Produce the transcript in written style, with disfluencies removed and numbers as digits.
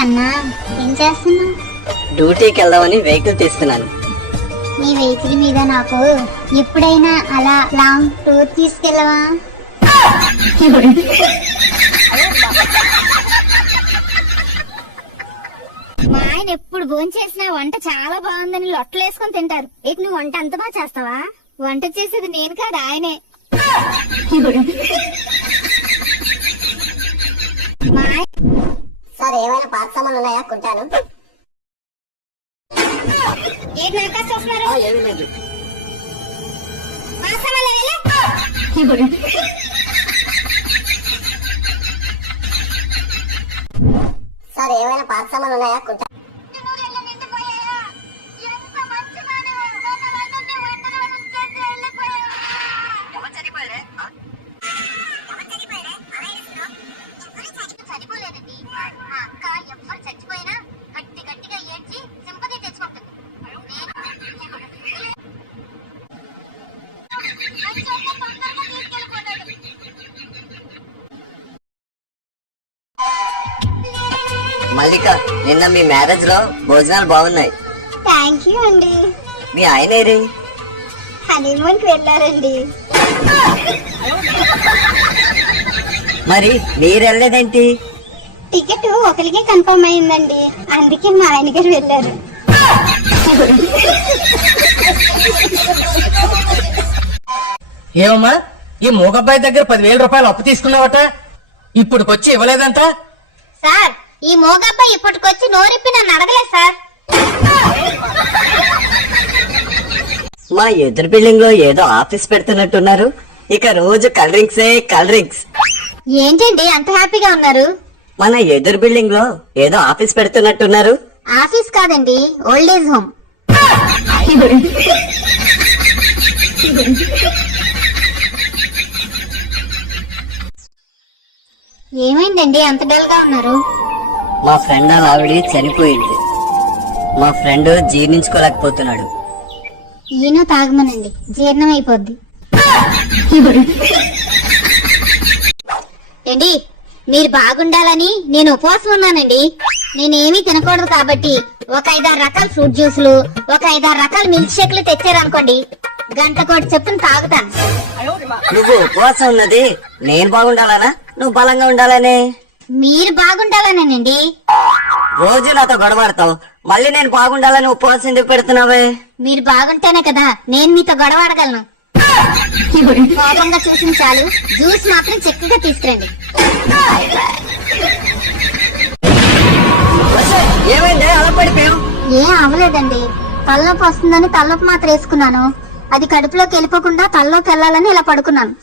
కన్నా ఏం చేస్తున్నావు? డ్యూటీకి వెళ్దామని వెహికల్ తీస్తున్నాను. నీ వెహికల్ మీద నాకు ఎప్పుడైనా అలా లాంగ్ టూర్ తీసుకెళ్ళవా? మా ఆయన ఎప్పుడు భోంచేసినా వంట చాలా బాగుందని లొట్టలు వేసుకొని తింటారు. ఏంటి నువ్వు వంట అంత బాగా చేస్తావా? వంట చేసేది నేను కాదు ఆయనే. సార్ ఏమైనా పాత సామాన్లు ఉన్నాయా? కొంటాను. ఏంటి నాకా చూస్తున్నారు? ఏమీ లేదు. సార్ ఏమైనా పాత సామాన్లు ఉన్నాయా? కొంటాను. చనిపోలేదండి. మా అక్క ఎవ్వరు చచ్చిపోయినా గట్టి గట్టిగా ఏడ్చి సింపతి తెచ్చుకుంటుంది. మల్లిక, నిన్న మీ మ్యారేజ్ లో భోజనాలు బాగున్నాయి. థ్యాంక్ యూ అండి. మీ ఆయన ఏరి? హనీమూన్ కి వెళ్ళారండి. మరి మీరు వెళ్ళలేదేంటి? టికెట్ ఒకరికే కన్ఫర్మ్ అయిందండి, అందుకే మా ఆయన గారు వెళ్ళారు. ఏమమ్మా, ఈ మూగబ్బాయి దగ్గర 10,000 రూపాయలు అప్పు తీసుకున్నావట, ఇప్పుడుకొచ్చి ఇవ్వలేదంట? సార్, ఈ మోగబ్బాయి ఇప్పటికొచ్చి నోరిప్పి నన్ను అడగలేదు సార్. మా ఎదురు బిల్డింగ్ లో ఏదో ఆఫీస్ పెడుతున్నట్టున్నారు. ఇక రోజు కల్ డ్రింక్స్. ఏంటండి అంత హ్యాపీగా ఉన్నారు? మన ఎదురు బిల్డింగ్ లో ఏదో ఆఫీస్ పెడుతున్నట్టున్నారు. ఆఫీస్ కాదండి, ఓల్డ్ ఏజ్ హోమ్. ఏమైందండి అంత డల్ గా ఉన్నారు? మా ఫ్రెండ్ ఆవిడ చనిపోయింది. మా ఫ్రెండ్ జీర్ణించుకోలేకపోతున్నాడు. ఈయన తాగమనండి, జీర్ణం అయిపోద్ది. ఏండి, మీరు బాగుండాలని నేను ఉపవాసం ఉన్నానండి. నేనేమీ తినకూడదు కాబట్టి ఒక 5-6 రకాల ఫ్రూట్ జ్యూసులు, ఒక 5-6 రకాల మిల్క్ షేక్లు తెచ్చారనుకోండి, గంట కోటి చెప్పును తాగుతాను. నువ్వు ఉపవాసం ఉన్నది నేను బాగుండాలనా, నువ్వు బలంగా ఉండాలనే? మీరు బాగుండాలనేనండి. రోజు నాతో గొడవాడతావు, మళ్ళీ నేను బాగుండాలని ఉపవాసం ఎందుకు పెడుతున్నావే? మీరు బాగుంటేనే కదా నేను మీతో గొడవ ఆడగలను. కోపంగా చూసిన చాలు, జ్యూస్ మాత్రం చక్కగా తీసుకురండి. ఏమైంది అలా పడిపోయావు? ఏం అవ్వలేదండి, తలనొప్పి వస్తుందని తలనొప్పి మాత్రం వేసుకున్నాను. అది కడుపులోకి వెళ్ళిపోకుండా తలలోకి వెళ్ళాలని ఇలా పడుకున్నాను.